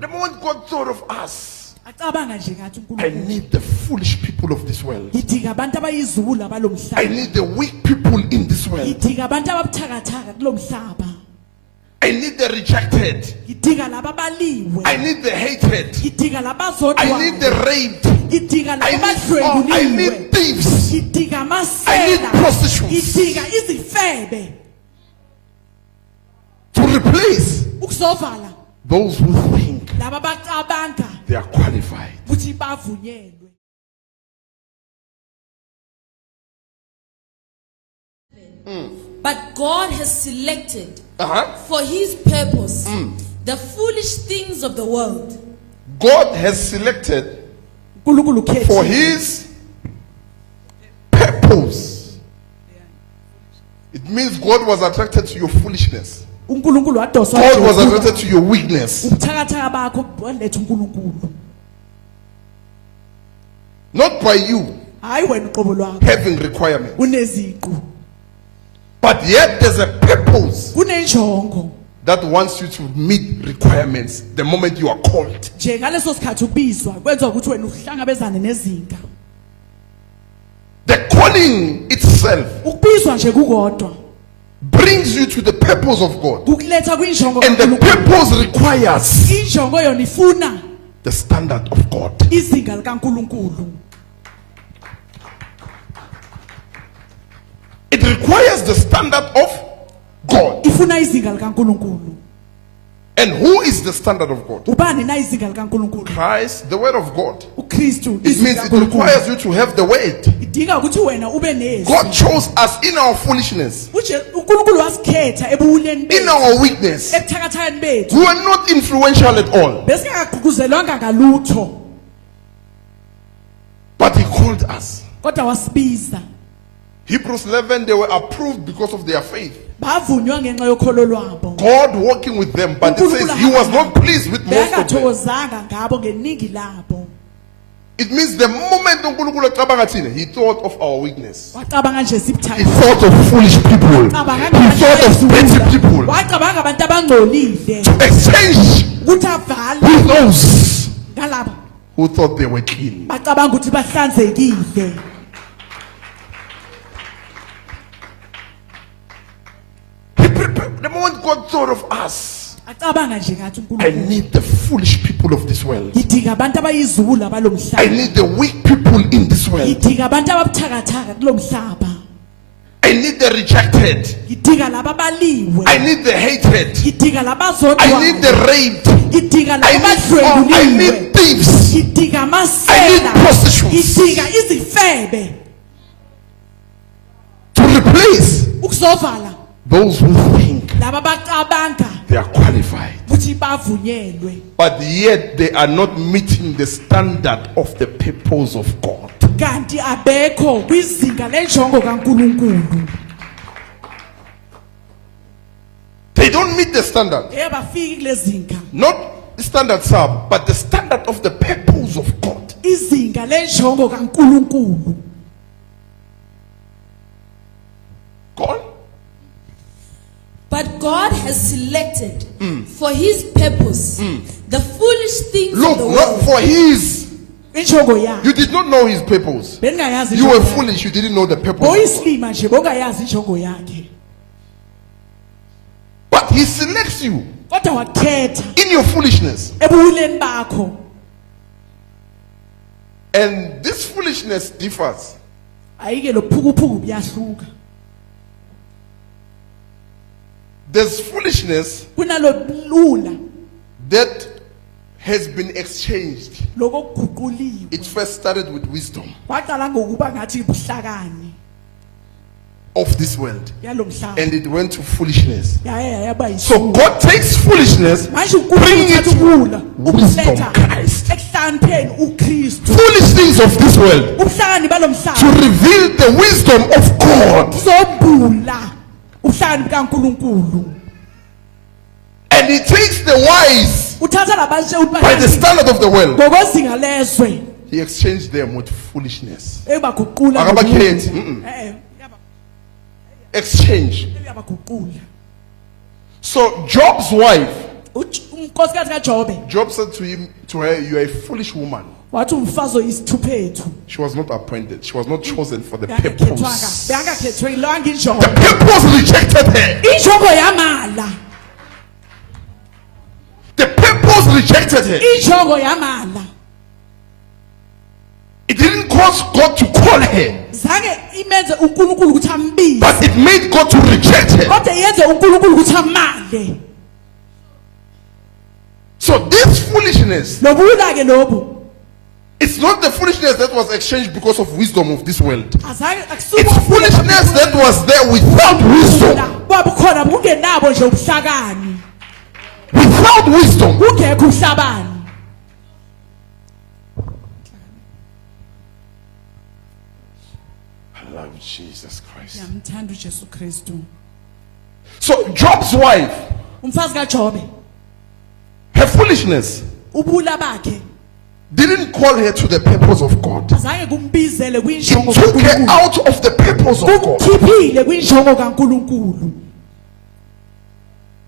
The moment God thought of us, acabanga nje ngathi I uNkulunkulu need the foolish people of this world. ngidinga abantu abayizulu I abalomhlaba need the weak people in this world. ngidinga abantu ababuthakathaka kulomhlaba I need the rejected. ngidinga laba abaliwe I need the hated. ngidinga laba I need the azodwa raped. ngidinga I laba need abadlwengulwe thieves. ngidinga I need amasela prostitutes ngidinga izifebe to replace ukuzovala those who think laba abacabanga they are qualified. ukuthi bavunyelwe. But God has selected Uh-huh. for his purpose the foolish things of the world. God has selected uNkulunkulu for ukhethe his purpose. It means God was attracted to your foolishness. uNkulunkulu wadoswa God was nje attracted to your weakness. ubuthakathaka bakho waletha uNkulunkulu Not by you hayi wena uqobo lwakho having requirements. uneziqu But yet there's a purpose kunenjongo that wants you to meet requirements the moment you are called. nje ngaleso sikhathi ubizwa kwenza ukuthi wena uhlangabezane nezinga The calling itself ukubizwa nje kukodwa brings you to the purpose of God. kukuletha kwinjongo And the kaNkulunkulu purpose requires injongo yona ifuna the standard of God. izinga likaNkulunkulu It requires the standard of God. ifuna izinga likaNkulunkulu And who is the standard of God? ubani na izinga likaNkulunkulu Christ, the word of God. uKristu It means it requires you to have the word. idinga ukuthi wena ube nezwi God chose us in our foolishness, uje uNkulunkulu wasikhetha ebuwuleni in bethu our weakness. ebuthakathakeni bethu We were not influential at all. besingagqugquzelwanga ngalutho But he called us. kodwa wasibiza Hebrews 11, they were approved because of their faith. bavunywa ngenxa yokholo lwabo God walking with them, but it says he was not pleased with most of them. bengathokozanga ngabo ngeningi labo It means the moment uNkulunkulu ecabanga thina, he thought of our weakness. wacabanga nje He sibuthakathaka thought of foolish people. He thought of petty people. wacabanga abantu abangcolile Exchange ukuthi avale with those ngalabo who thought they were clean. bacabanga ukuthi bahlanzekile He prepared, the moment God thought of us, acabanga nje ngathi I uNkulunkulu need the foolish people of this world. ngidinga abantu abayizulu I abalomhlaba need the weak people in this world. ngidinga abantu ababuthakathaka kulomhlaba I need the rejected. ngidinga laba abaliwe I need the hated. ngidinga laba I need the azodwa raped. ngidinga I laba need abadlwenguliwe thieves. ngidinga I need amasela prostitutes ngidinga izifebe to replace ukuzovala those who think laba abacabanga they are qualified. ukuthi bavunyelwe But yet they are not meeting the standard of the purpose of God. kanti abekho kwizinga lenjongo kaNkulunkulu They don't meet the standard. ebafiki kulezinga Not the standard sub, but the standard of the purpose of God. izinga lenjongo kaNkulunkulu God? But God has selected for his purpose the foolish things Look, of the not world. for his. injongo yakhe You did not know his purpose. bengayazi You were injongo yakhe. foolish. You didn't know the purpose. of God. boyislima nje bongayazi injongo yakhe But he selects you kodwa wakhetha in your foolishness. ebuwuleni bakho And this foolishness differs. ayike lophukuphuku buyahluka There's foolishness kunalolula that has been exchanged. lokuguquliwe It first started with wisdom kwaqala ngokuba ngathi buhlakani of this world, yalomhlaba and it went to foolishness. yaya yaba So yisu God takes foolishness, manje bring it ukuthatha wisdom, ukuletha Christ. ekuhlanipheni uKristu Foolish things of this world ubuhlakani to balomhlaba reveal the wisdom of God. sobula ubuhlakani bikaNkulunkulu And he takes the wise uthatha labashe by the standard of the world. ngokwezinga lezwe He exchanged them with foolishness. ebaguqula Akabakhethi, exchange. yabaguqula So Job's wife unkosikazi kaJobe Job said to her, you are a foolish woman. wathi umfazi oyisithuphethu She was not appointed. She was not chosen for the bengakhethwanga purpose. bengakhethwe ilonke injongo The purpose rejected her. injongo yamala The purpose rejected her. injongo yamala It didn't cause God to call her, zange imenze uNkulunkulu ukuthi ambize but it made God to reject her. kodwa yenze uNkulunkulu ukuthi amale So this foolishness, lobula ke lobu it's not the foolishness that was exchanged because of wisdom of this world. azange It's foolishness that was there without wisdom. babukhona kungenabo nje ubuhlakani Without wisdom. kungekho uhlabani I love Jesus Christ. yamthanda uJesu Kristu So Job's wife, umfazi kaJobe her foolishness ubula bakhe didn't call her to the purpose of God. azange kumbizele It kwinjongo took her kaNkulunkulu out of the purpose of God. ukhiphile kwinjongo kaNkulunkulu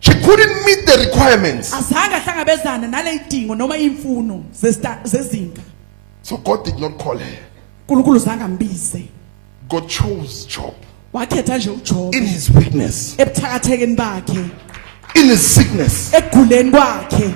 She couldn't meet the requirements. azange ahlangabezana nale idingo noma imfuno zezinga So God did not call her. uNkulunkulu zange ambize God chose Job wakhetha nje uJobe in his weakness, ebuthakathekeni bakhe in his sickness, eguleni kwakhe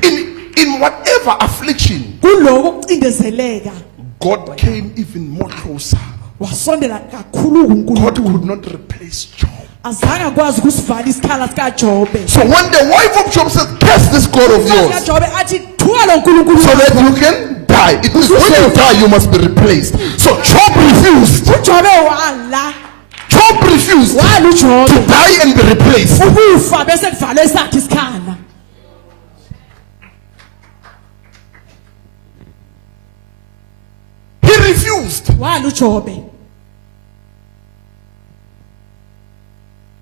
in whatever affliction. kuloko kucindezeleka God came even more closer. wasondela kakhulu God kuNkulunkulu could not replace Job. azange akwazi ukusivala isikhala sikaJobe So when the wife of Job said, curse this God of yours, kaJobe athi thuka lo nkulunkulu so that you can die. It means when you die, you must be replaced. So Job refused. uJobe wala Job refused wala to uJobe die and be replaced. ukufa bese kuvalwe sakhe isikhala He refused. wala uJobe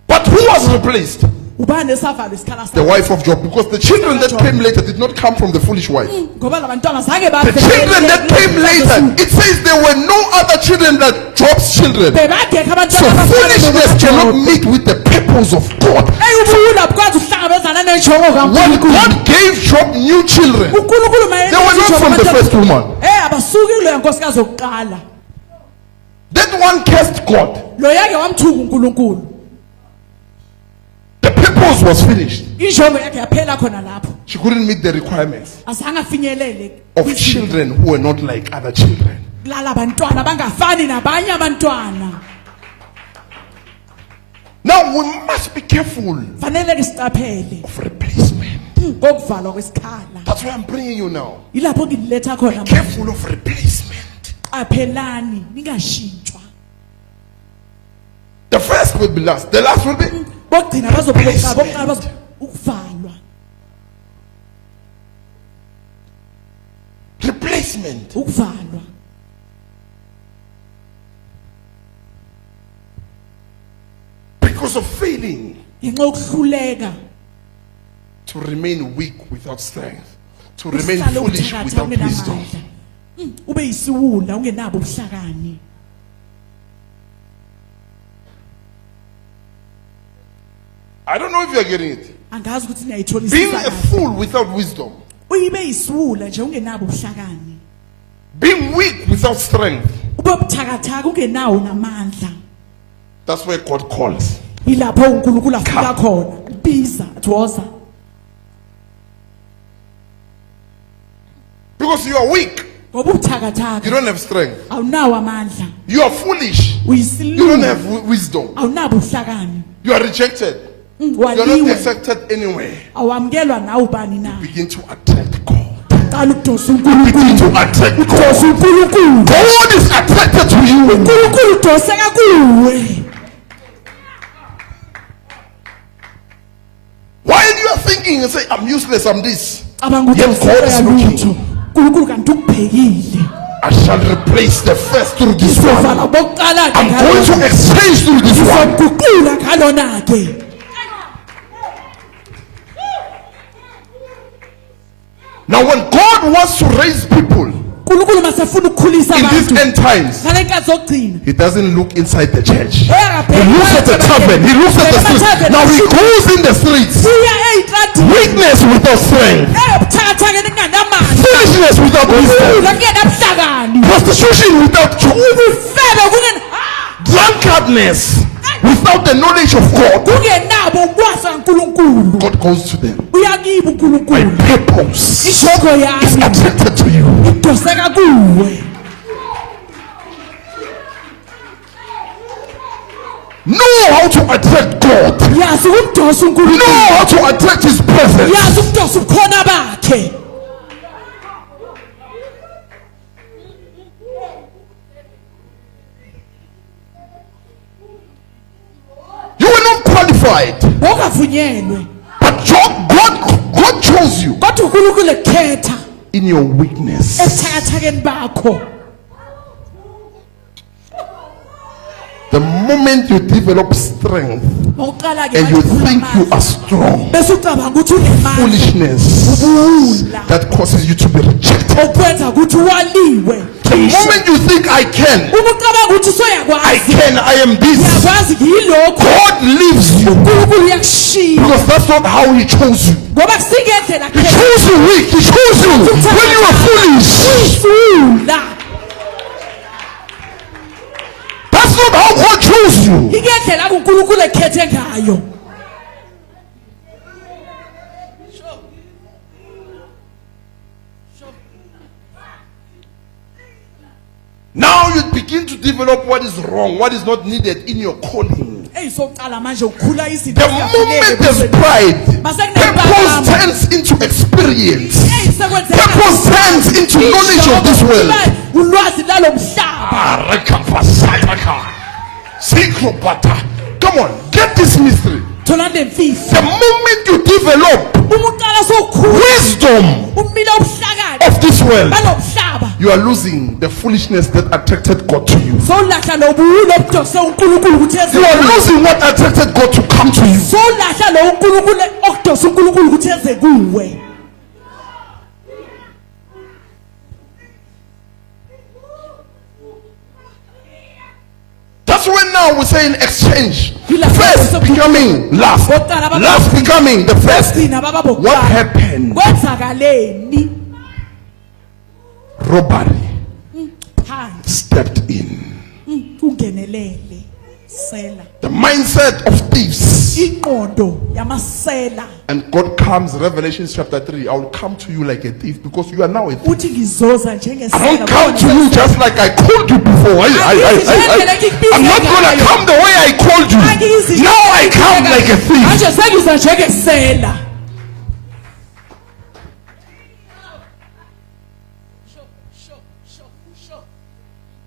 But who was replaced? ubani esavalwe isikhala The sakhe wife of Job. Because the children that came later did not come from the foolish wife. ngoba labantwana zange The children that came later, it says there were no other children than Job's children. bebangekho So abantwana foolishness cannot meet with the purpose of God. eyubula bukwazi ukuhlangabezana nenjongo When kaNkulunkulu God gave Job new children, uNkulunkulu they were not from the first woman. abasuki lo nkosikazi yokuqala That one cursed God. lo yake wamthuka uNkulunkulu The purpose was finished. injongo yakhe yaphela khona lapho She couldn't meet the requirements azange afinyelele of children who were not like other children. lala bantwana bangafani nabanye abantwana Now we must be careful fanele ke siqaphele of replacement. ngokuvalwa kwesikhala That's why I'm bringing you now. ilapho ngiletha khona Careful of replacement. qaphelani ningashintshwa The first will be last. The last will be. bogcina bazobokuqala bokuqala bazo ukuvalwa Replacement. ukuvalwa Because of failing ngenxa yokuhluleka to remain weak without strength. To remain uhlale foolish ubuthakathaka without wisdom. ungenamandla ube yisiwula ungenabo ubuhlakani I don't know if you're getting it. angazi ukuthi Being niyayitholisisa a kahle fool without wisdom. uyibe yisiwula nje ungenabo ubuhlakani Being weak without strength. ube buthakathaka ungenawo namandla That's where God calls. ilapho uNkulunkulu afika khona biza thoza Because you are weak. ngoba You ubuthakathaka don't have strength. awunawo amandla You are foolish. You don't uyisilulu have wisdom. awunabo ubuhlakani You are rejected. You're not waliwe accepted anywhere. awamukelwa nawe ubani na Begin to attack God. qala ukudosa Begin uNkulunkulu to attack udosa God. uNkulunkulu God is attracted to you. uNkulunkulu udoseka kuwe While you are thinking and say, I'm useless, I'm this, abanga Yet God is looking. uNkulunkulu kanti ukubhekile I shall replace the first through this izovala one. bokuqala I'm going to exchange through this one. izoguqula ngalona ke Now, when God wants to raise people uNkulunkulu masefuna ukukhulisa in these abantu end times, ngalenkathi zokugcina He doesn't look inside the church. He He looks at the tavern. He looks at the streets. Now He goes in the streets. uya phakathi weakness without strength, eyobuthakathakeni kunganamandla foolishness without wisdom, kungenabuhlakani prostitution without truth, ubufebe drunkardness without the knowledge of God. kungenabo ukwazi kaNkulunkulu God goes to them. uyakiba My uNkulunkulu purpose ishogo is yami attracted to you. idoseka kuwe. Know how to attract God. yazi ukumdosa Know uNkulunkulu how to attract His presence. yazi ukudosa ubukhona bakhe. You were not qualified, Ungavunyelwe but God chose you kodwa uNkulunkulu ekhetha in your weakness. ebuthakathakeni bakho. The moment you develop strength Mawuqala ke and you manje think you ukhula are strong, bese ucabanga ukuthi unemali foolishness ubuwula that causes you to be rejected. okwenza ukuthi waliwe. The moment you think I can, uma ucabanga ukuthi soyakwazi I am this, yakwazi yilokho God leaves you uNkulunkulu uyakushiya because that's not how He chose you. ngoba kusingendlela He chose you weak. He chose you when you were foolish. uyisula That's not how God chose you. ingendlela uNkulunkulu ekhethe ngayo. Now you begin to develop what is wrong, what is not needed in your calling. Soqala manje ukhula izinto The moment there's pride, purpose turns into experience. Purpose turns into knowledge of this world. ulwazi lalomhlaba. Come on, get this mystery. Thola ndemfihlo The moment you develop uma uqala sokhula wisdom umila ubuhlakani of this world, balomhlaba you are losing the foolishness that attracted God to you. sowulahla lobuwula obudose uNkulunkulu ukuthi You eze are losing what attracted God to come to you. sowulahla lo uNkulunkulu okudose uNkulunkulu ukuthi eze kuwe. That's when now we say in exchange. First becoming last. Last becoming the first. Thina baba What bokuqala happened? kwenzakaleni Robbery phansi stepped in. ungenelele sela The mindset of thieves. ingqondo yamasela And God comes, Revelation chapter 3. I will come to you like a thief because you are now a thief. uthi ngizoza I njengesela. don't come to you just like I called you before. I'm not going to come the way I called you. Now I come like a thief. manje sengiza njengesela.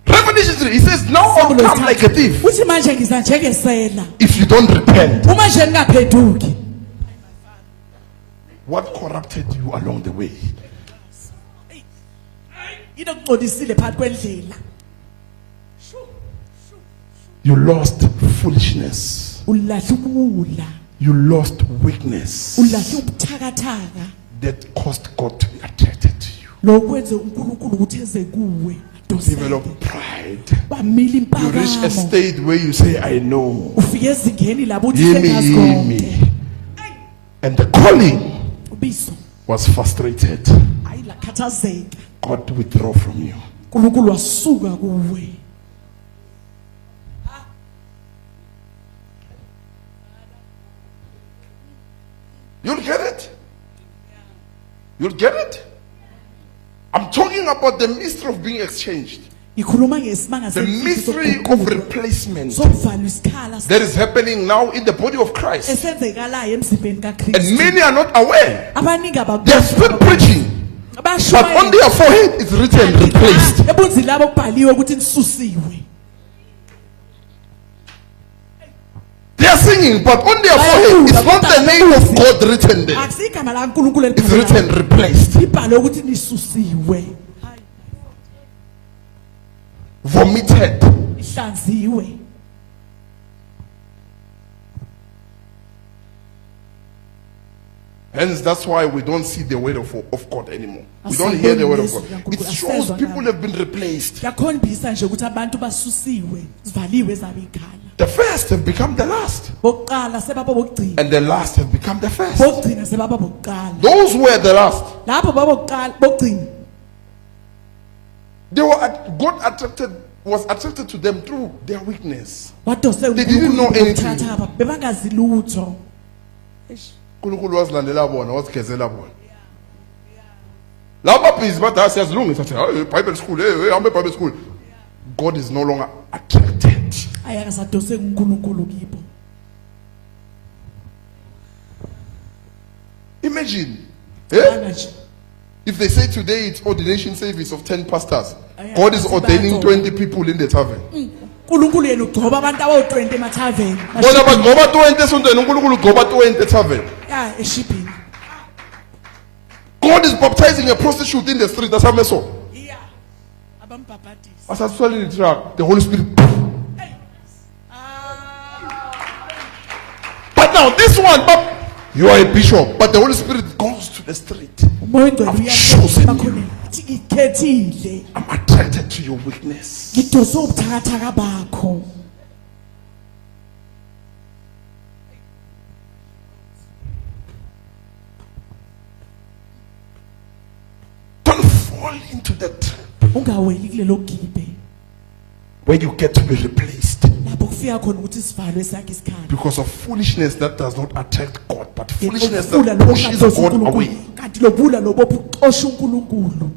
Revelation 3, he says, now I'll come like a thief uthi manje ngiza njengesela if you don't repent. uma nje ningaphenduki. What corrupted you along the way? Into kuncodisile phakathi kwendlela. You lost foolishness. Ulahla ubuwula, You lost weakness ulahla ubuthakathaka that caused God to be attracted to you. lokwenze uNkulunkulu ukuthi eze kuwe. Develop pride. Bamila You reach a impakamo. state where you say, I know. Ufike ezingeni labo uthi Yimi, sengazi konke. yimi. And the calling Ubizo was frustrated. hayi lakhathazeka. God withdraw from you. uNkulunkulu wasuka kuwe. You'll get it. You'll get it. I'm talking about the mystery of being exchanged. Ngikhuluma ngesimanga The mystery of replacement sokuvalwa isikhala that is happening now in the body of Christ. esenzekalayo emzimbeni And kaKristu. many are not aware. Abaningi They are still preaching, but on their forehead it's written replaced. ebunzini labo kubhaliwe ukuthi nisusiwe. They are singing, but on their forehead it's not the name of God written there. Akusigama la uNkulunkulu It's written replaced. libhalwe ukuthi nisusiwe, Vomited. ihlanziwe. Hence, that's why we don't see the word of God anymore. We don't hear the word of God. It shows people have been replaced. Yakhombisa nje ukuthi abantu basusiwe, zivaliwe zabe ikhala. The first have become the last, bokuqala sebaba bokugcina and the last have become the first. bokugcina sebaba bokuqala Those who were the last, lapho babokuqala bokugcina they were was attracted to them through their weakness. wadose They didn't know anything. uNkulunkulu bebangazi lutho. uNkulunkulu wazilandela bona, wazigezela bona. Laba busy but siyazilungisa sathi hey Bible school, hey hambe Bible school. God is no longer attracted. ayakasadose uNkulunkulu kibo. Imagine, if they say today it's ordination service of 10 pastors, God is ordaining 20 people in the tavern. uNkulunkulu yena ugcoba abantu abawu20 emathaveni. Bona bagcoba 20 esontweni, uNkulunkulu ugcoba 20 etavern. Ya eshibhini. God is baptizing a prostitute in the street. That's how I saw. Yeah. Abambapatisi. As I saw in the truck, the Holy Spirit. But now this one, but you are a bishop, but the Holy Spirit goes to the street. Umoya ongcwele I've uyaqhubeka chosen bakhona. you. Athi ikhethile. I'm attracted to your weakness. Ngidose ubuthakathaka bakho. Don't fall into that trap Ungaweli kulelo gibe. where you get to be replaced Lapho kufika khona ukuthi sivalwe sakhe isikhala. because of foolishness that does not attract God, but foolishness Ukufula that lokho pushes kungadosa God uNkulunkulu. away. Kanti lobula lobo buxosha uNkulunkulu.